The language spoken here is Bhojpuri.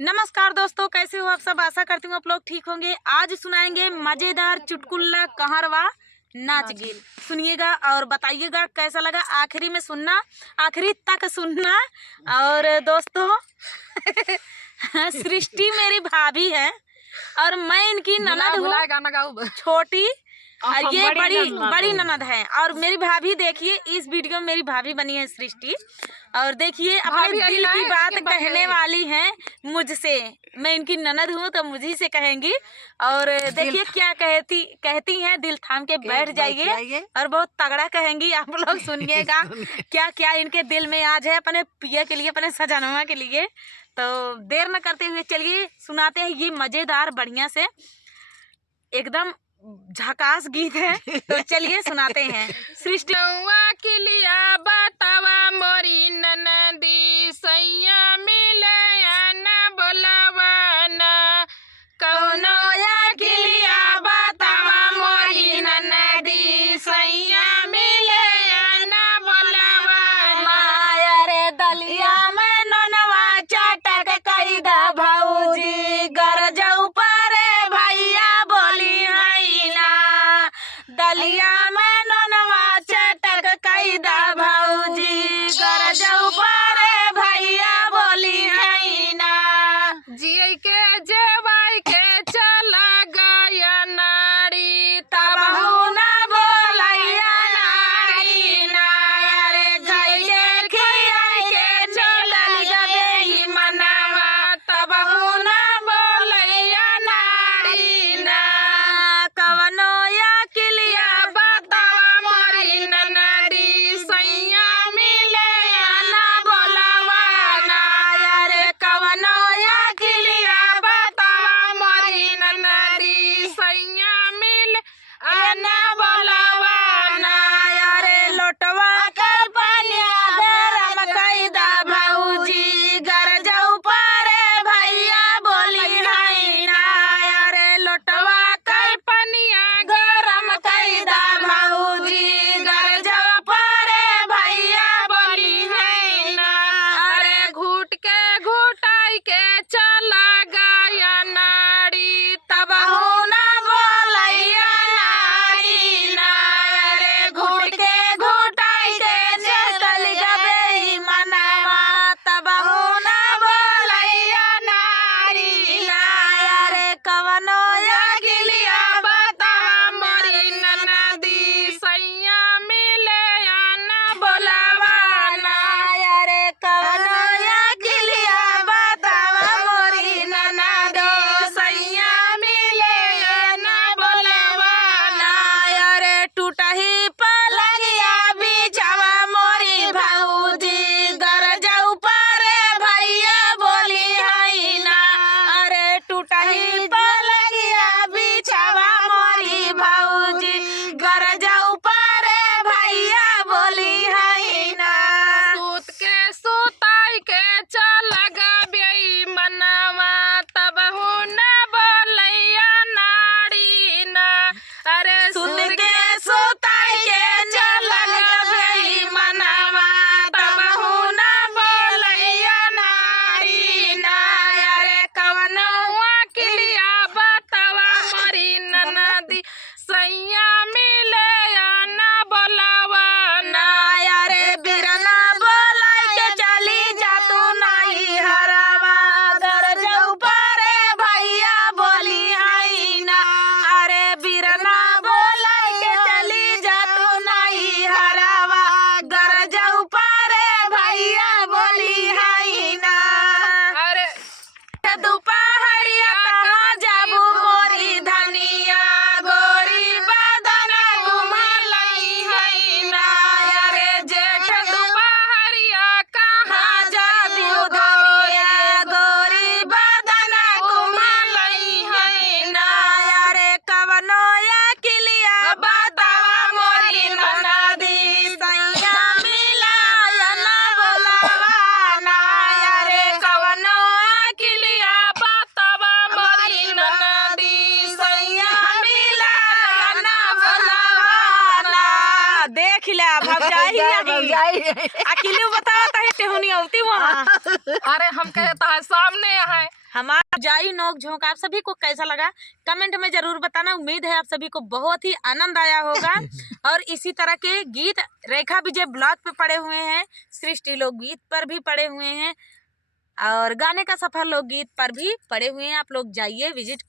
नमस्कार दोस्तों, कैसे हो आप सब। आशा करती हूँ आप लोग ठीक होंगे। आज सुनाएंगे मजेदार चुटकुला कहरवा नाच गीत। सुनिएगा और बताइएगा कैसा लगा। आखिरी में सुनना, आखिरी तक सुनना। और दोस्तों सृष्टि मेरी भाभी है और मैं इनकी ननद हूँ छोटी। ये बड़ी ननद है और मेरी भाभी देखिए इस वीडियो में मेरी भाभी बनी है सृष्टि। और देखिए अपने दिल की बात कहने वाली है मुझसे। मैं इनकी ननद हूँ तो मुझी से कहेंगी। और देखिए क्या कहती हैं। दिल थाम के बैठ जाइए और बहुत तगड़ा कहेंगी। आप लोग सुनिएगा क्या क्या इनके दिल में आज है अपने पिया के लिए, अपने सजनवा के लिए। तो देर न करते हुए चलिए सुनाते हैं ये मजेदार बढ़िया से एकदम झकास गीत है। तो चलिए सुनाते हैं। सृष्टि के लिए बतावा मोरी ननदी सैया मिले न बोलवा न कौनो के लिए बतावा मोरी ननदी सैया मिले न बोलवा माया रे दलिया में ननवा चटक कई दा भौजी गर जाऊ पारे भैया बोली है ना। दलिया में ननवा चटक कई दा भौजी गर जाऊ पारे भैया बोली है ना। जिय के जेवाई के चला गया नारी तब ना बोलैया नारी ना। रे गइये खिया के चलल गबे मनवा तब ना बोलैया नारी ना। कवनो या किलिया बतावा मोरी ननदी सैया मिले ना बोलवा ना। रे कवनो या किलिया बतावा मोरी ननदी सैया मिले ना बोलवा ना। रे लोटवा के पनिया गरम कई दा भौजी गर जाऊ पारे भैया बोली है ना। रे लोटवा के पनिया गरम कई दा भौजी गर जाऊ पारे भैया बोली है ना। अरे घुट के घुटाई के चला गया नारी तब ना बोलैया नारी ना। रे घुट के घुटाई के चल गबे मनवा तब ना बोलैया नारी ना। रे कवनो या गिलिया बतावा मोरी ननदी सैया मिले न बोलवा ना। रे कवनो या गिलिया बतावा मोरी ननदो सैया मिले ना बोलवा ना। रे टूटही पलंगिया बिछवा मोरी भौजी गर जाऊ पारे भैया बोली है ना। अरे टूटही पलंगिया बिछवा मोरी भौजी गर जाऊ पारे भैया बोली है ना। सूत के सुताई के चला गबे मनवा तब न बोलैया नारी न। अरे सुन के सुताई के चलल गबे मनवा तब ना बोलैया नारी ना। रे कवनो के लिए बतावा मोरी ननदी सैया मिले न बोलवा ना। रे बिरना बोलाई के चली जा तू नहीं हरवा गर जाऊ पारे भैया बोली है ना। अरे बिरना बोलाई के चली जा तू नहीं हरवा गर जाऊ पारे भैया बोली है ना। अरे दोपहरिया कहाँ जाबू मोरी धनिया गोरी बदन घुमलई है ना। रे जेठ दोपहरिया कहाँ जाबू धनिया गोरी बदन घुमलई है ना। रे कवनो या किलिया बतावा मोरी ननदी सैया मिला ना बोलवा ना। रे कवनो के लिए बतावा मोरी ननदी सैया मिला ना बोलवा ना। देख ले भौजाई अकेले बतावा तहे टेहुनी औती वहां। अरे हम कहता है सामने है हमारा जाई नोक झोंक आप सभी को कैसा लगा कमेंट में जरूर बताना। उम्मीद है आप सभी को बहुत ही आनंद आया होगा। और इसी तरह के गीत रेखा विजय ब्लॉग पे पड़े हुए हैं, सृष्टि लोकगीत पर भी पड़े हुए हैं और गाने का सफर लोकगीत पर भी पड़े हुए हैं। आप लोग जाइए, विजिट